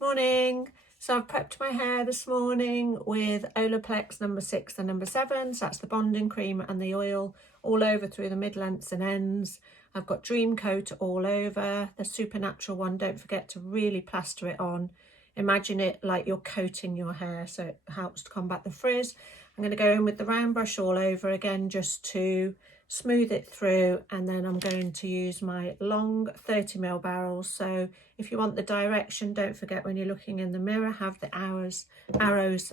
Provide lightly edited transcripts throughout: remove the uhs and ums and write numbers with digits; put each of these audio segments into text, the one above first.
Morning. So I've prepped my hair this morning with Olaplex number 6 and number 7. So that's the bonding cream and the oil all over through the mid-lengths and ends. I've got Dream Coat all over. The Supernatural one, don't forget to really plaster it on. Imagine it like you're coating your hair, so it helps to combat the frizz. I'm going to go in with the round brush all over again just to smooth it through, and then I'm going to use my long 30mm barrels. So if you want the direction, don't forget when you're looking in the mirror, have the arrows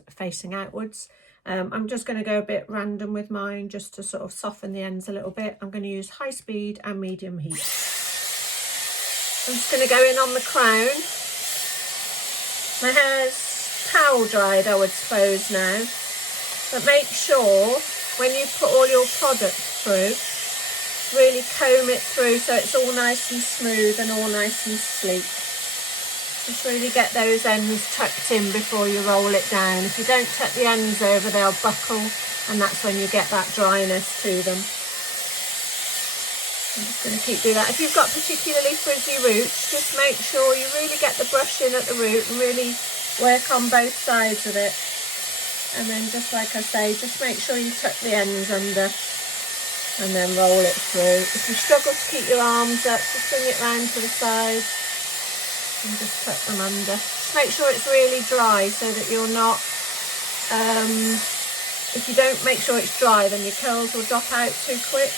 facing outwards. I'm just going to go a bit random with mine just to sort of soften the ends a little bit. I'm going to use high speed and medium heat. I'm just going to go in on the crown. My hair's towel dried, I would suppose now, but make sure when you put all your products through, really comb it through so it's all nice and smooth and all nice and sleek. Just really get those ends tucked in before you roll it down. If you don't tuck the ends over, they'll buckle, and that's when you get that dryness to them. I'm just going to keep doing that. If you've got particularly frizzy roots, just make sure you really get the brush in at the root and really work on both sides of it. And then, just like I say, just make sure you tuck the ends under and then roll it through. If you struggle to keep your arms up, just bring it round to the side and just tuck them under. Just make sure it's really dry so that you're not, if you don't make sure it's dry, then your curls will drop out too quick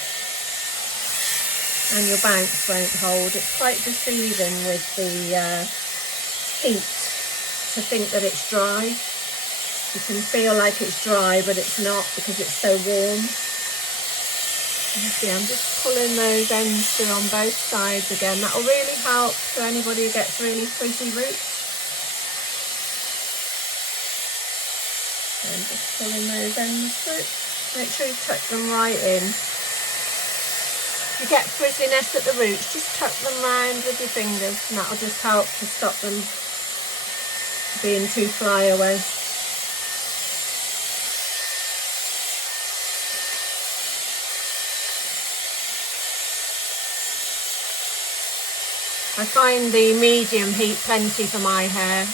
and your bounce won't hold. It's quite deceiving with the heat to think that it's dry. You can feel like it's dry, but it's not because it's so warm. You see, I'm just pulling those ends through on both sides again. That will really help for anybody who gets really frizzy roots. And just pulling those ends through. Make sure you tuck them right in. If you get frizziness at the roots, just tuck them round with your fingers, and that will just help to stop them being too flyaway. I find the medium heat plenty for my hair.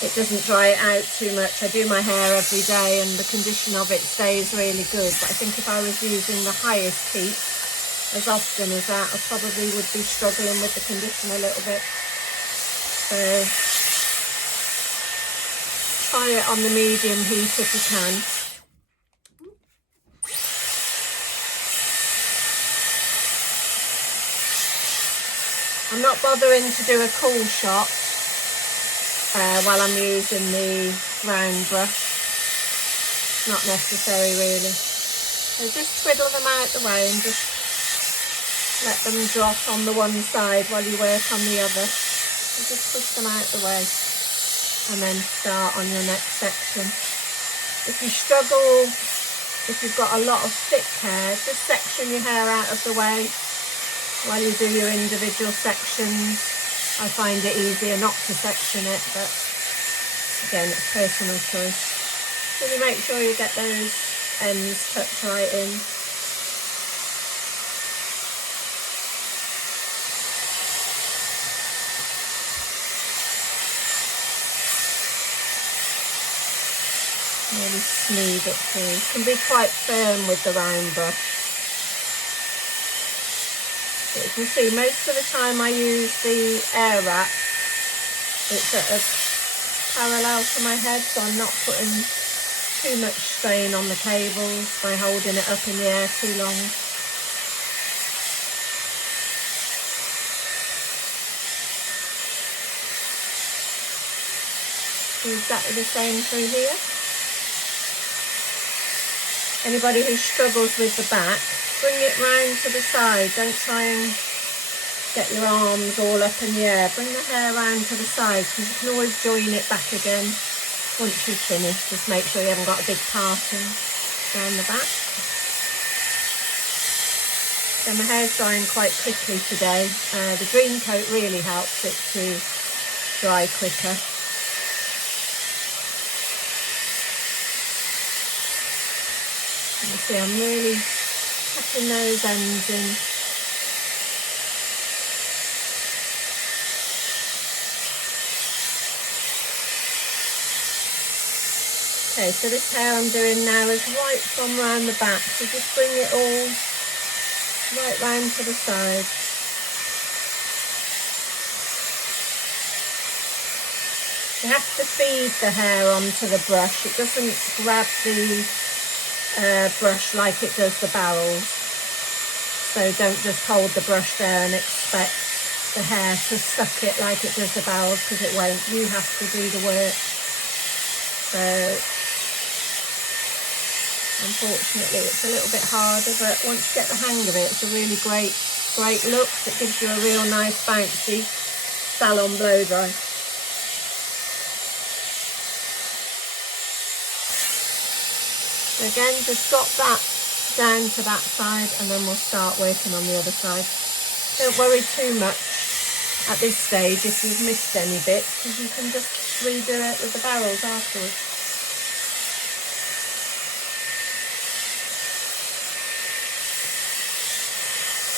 It doesn't dry it out too much. I do my hair every day and the condition of it stays really good. But I think if I was using the highest heat as often as that, I probably would be struggling with the condition a little bit. So try it on the medium heat if you can. I'm not bothering to do a cool shot while I'm using the round brush. Not necessary really. So just twiddle them out the way and just let them drop on the one side while you work on the other. So just push them out the way and then start on your next section. If you struggle, if you've got a lot of thick hair, just section your hair out of the way while you do your individual sections. I find it easier not to section it, but again, it's personal choice. Really make sure you get those ends tucked right in. Really smooth it through. It can be quite firm with the round brush. But you can see most of the time I use the air wrap. It's at a parallel to my head, so I'm not putting too much strain on the cables by holding it up in the air too long. Do exactly the same through here. Anybody who struggles with the back, bring it round to the side. Don't try and get your arms all up in the air. Bring the hair round to the side because you can always join it back again once you've finished. Just make sure you haven't got a big parting down the back. So my hair's drying quite quickly today. The Dream Coat really helps it to dry quicker. You see, I'm really tucking those ends in. Okay, so this hair I'm doing now is right from round the back, so just bring it all right round to the side. You have to feed the hair onto the brush. It doesn't grab the brush like it does the barrels. So don't just hold the brush there and expect the hair to suck it like it does the barrels, because it won't. You have to do the work. So unfortunately it's a little bit harder, but once you get the hang of it, it's a really great look. It gives you a real nice bouncy salon blow dry. So again, just drop that down to that side and then we'll start working on the other side. Don't worry too much at this stage if you've missed any bits, because you can just redo it with the barrels afterwards.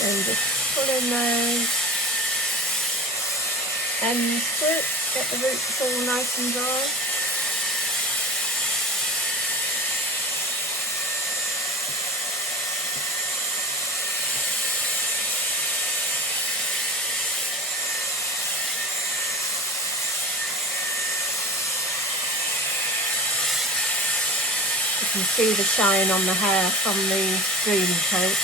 Then just pull in those ends to it, get the roots all nice and dry. You can see the shine on the hair from the Dream Coat,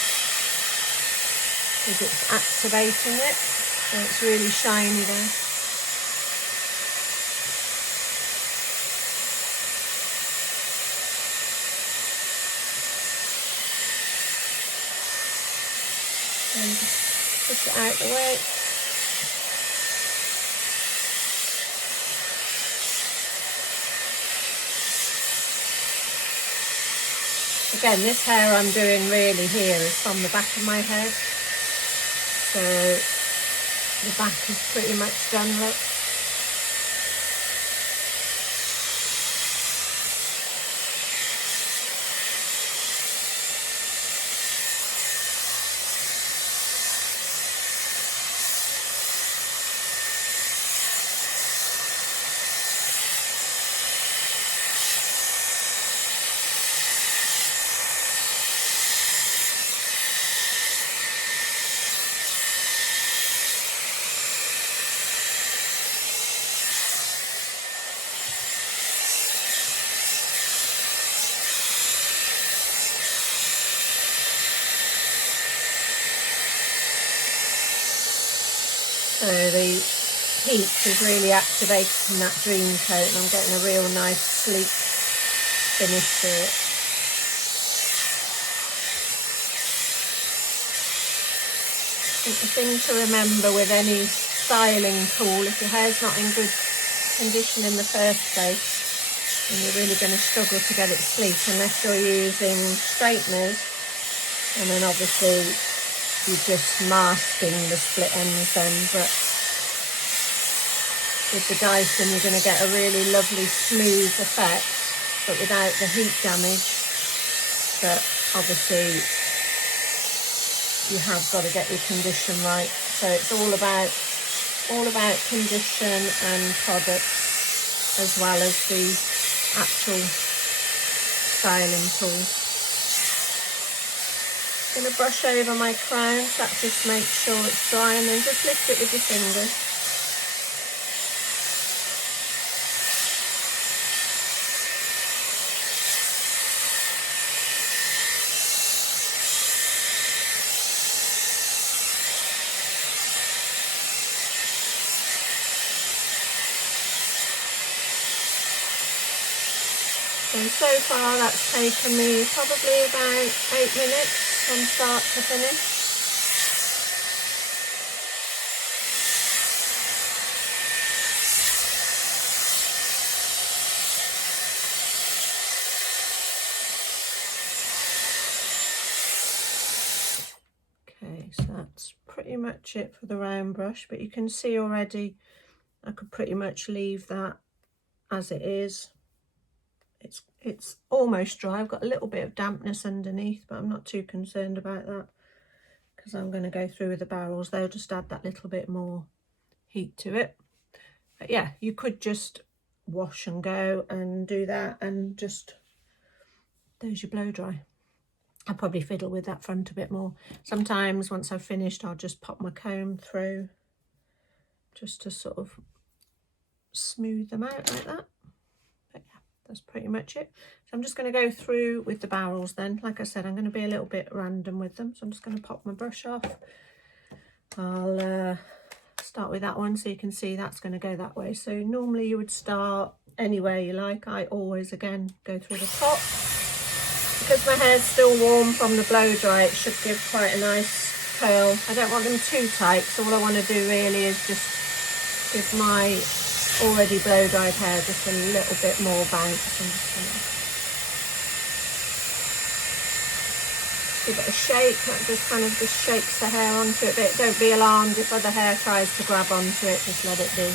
because it's activating it, so it's really shiny there. And just push it out the way. Again, this hair I'm doing really here is from the back of my head. So the back is pretty much done, look. So the heat is really activating that Dream Coat, and I'm getting a real nice sleek finish to it. I think the thing to remember with any styling tool, if your hair's not in good condition in the first place, then you're really going to struggle to get it sleek unless you're using straighteners, and then obviously you're just masking the split ends then. But with the Dyson you're going to get a really lovely smooth effect, but without the heat damage. But obviously you have got to get your condition right, so it's all about condition and products as well as the actual styling tool. I'm going to brush over my crown, so that just makes sure it's dry, and then just lift it with your fingers. So far that's taken me probably about 8 minutes from start to finish. Okay, so that's pretty much it for the round brush, but you can see already I could pretty much leave that as it is. It's almost dry. I've got a little bit of dampness underneath, but I'm not too concerned about that because I'm going to go through with the barrels. They'll just add that little bit more heat to it. But yeah, you could just wash and go and do that, and just there's your blow dry. I'll probably fiddle with that front a bit more. Sometimes once I've finished, I'll just pop my comb through just to sort of smooth them out like that. But yeah, that's pretty much it. So I'm just going to go through with the barrels then. Like I said, I'm going to be a little bit random with them, so I'm just going to pop my brush off. I'll start with that one so you can see that's going to go that way. So normally you would start anywhere you like. I always again go through the top. Because my hair's still warm from the blow dry, it should give quite a nice curl. I don't want them too tight, so all I want to do really is just give my already blow dried hair just a little bit more bounce. I'm just going to give it a shake. That just kind of just shakes the hair onto it a bit. Don't be alarmed if other hair tries to grab onto it, just let it be.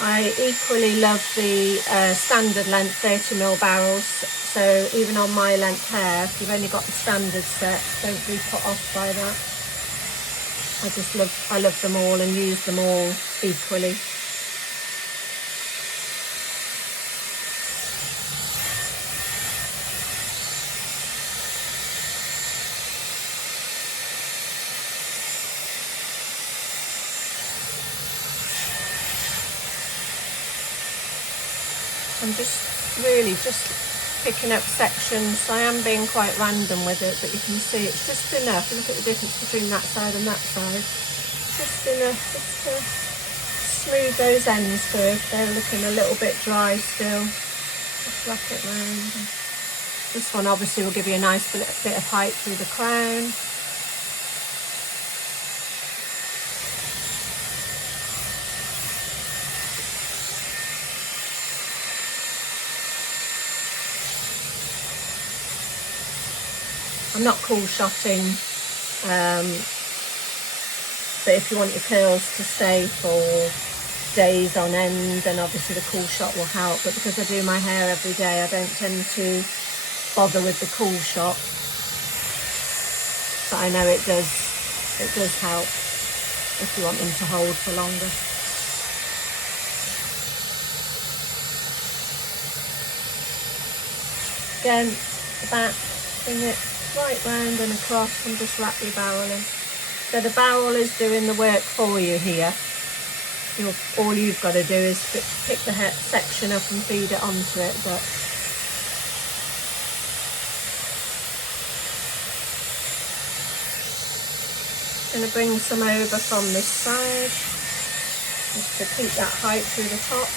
I equally love the standard length 30mm barrels, so even on my length hair, if you've only got the standard set, don't be put off by that. I love them all and use them all equally. I'm just picking up sections. I am being quite random with it, but you can see it's just enough. Look at the difference between that side and that side. Just enough just to smooth those ends through if they're looking a little bit dry still. Just wrap it round. This one obviously will give you a nice bit of height through the crown. I'm not cool shotting, but if you want your curls to stay for days on end, then obviously the cool shot will help. But because I do my hair every day, I don't tend to bother with the cool shot. But I know it does help if you want them to hold for longer. Again, the back, bring it right round and across and just wrap your barrel in. So the barrel is doing the work for you here. All you've got to do is pick the section up and feed it onto it. But I'm going to bring some over from this side just to keep that height through the top.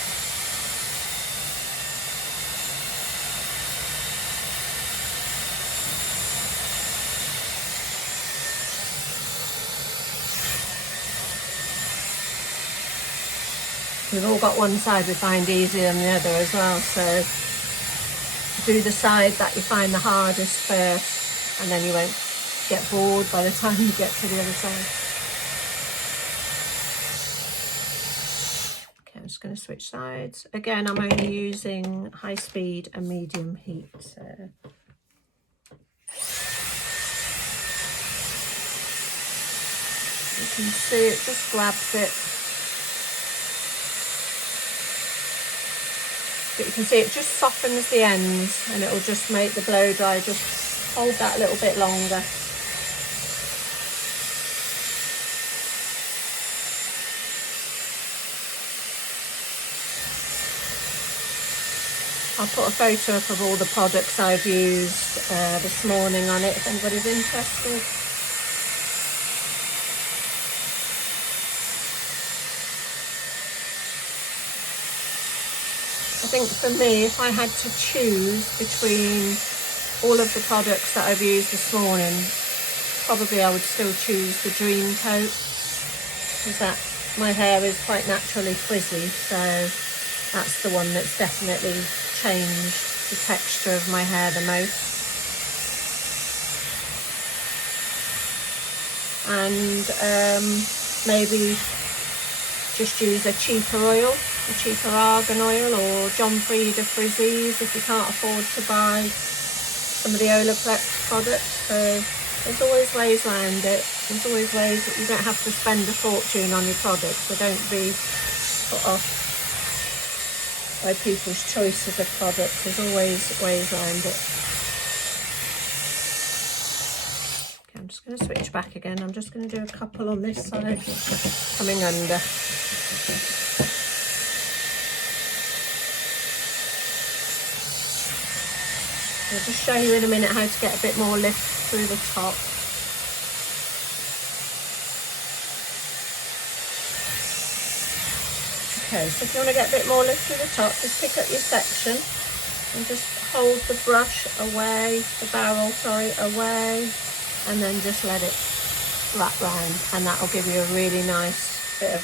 We've all got one side we find easier than the other as well, so do the side that you find the hardest first, and then you won't get bored by the time you get to the other side. Okay, I'm just going to switch sides. Again, I'm only using high speed and medium heat. So you can see it just grabs it. But you can see it just softens the ends, and it will just make the blow dry just hold that a little bit longer. I'll put a photo up of all the products I've used this morning on it if anybody's interested. I think for me, if I had to choose between all of the products that I've used this morning, probably I would still choose the Dream Coat, because my hair is quite naturally frizzy, so that's the one that's definitely changed the texture of my hair the most. And maybe just use a cheaper oil, a cheaper argan oil, or John Frieda Frizzies if you can't afford to buy some of the Olaplex products. So There's always ways around it. There's always ways that you don't have to spend a fortune on your product, so don't be put off by people's choices of products. There's always ways around it. Okay, I'm just going to switch back again. I'm just going to do a couple on this side, coming under. I'll just show you in a minute how to get a bit more lift through the top. Okay, so if you want to get a bit more lift through the top, just pick up your section and just hold the brush away, the barrel, sorry, away, and then just let it wrap round, and that will give you a really nice bit of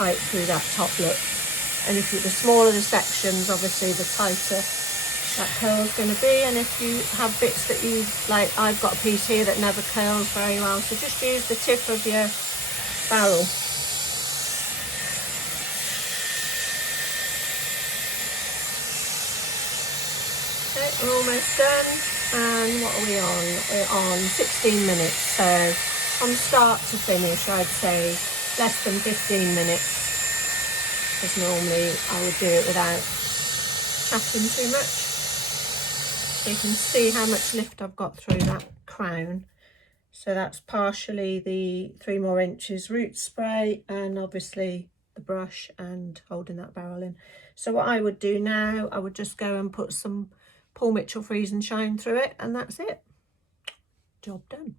height through that top lip. And if you, the smaller the sections, obviously the tighter that curl's going to be. And if you have bits that you like, I've got a piece here that never curls very well, so just use the tip of your barrel. Okay, we're almost done, and what are we on? We're on 16 minutes, so from start to finish I'd say less than 15 minutes, because normally I would do it without chatting too much. So you can see how much lift I've got through that crown. So that's partially the 3 more inches root spray, and obviously the brush and holding that barrel in. So what I would do now, I would just go and put some Paul Mitchell Freeze and Shine through it, and that's it. Job done.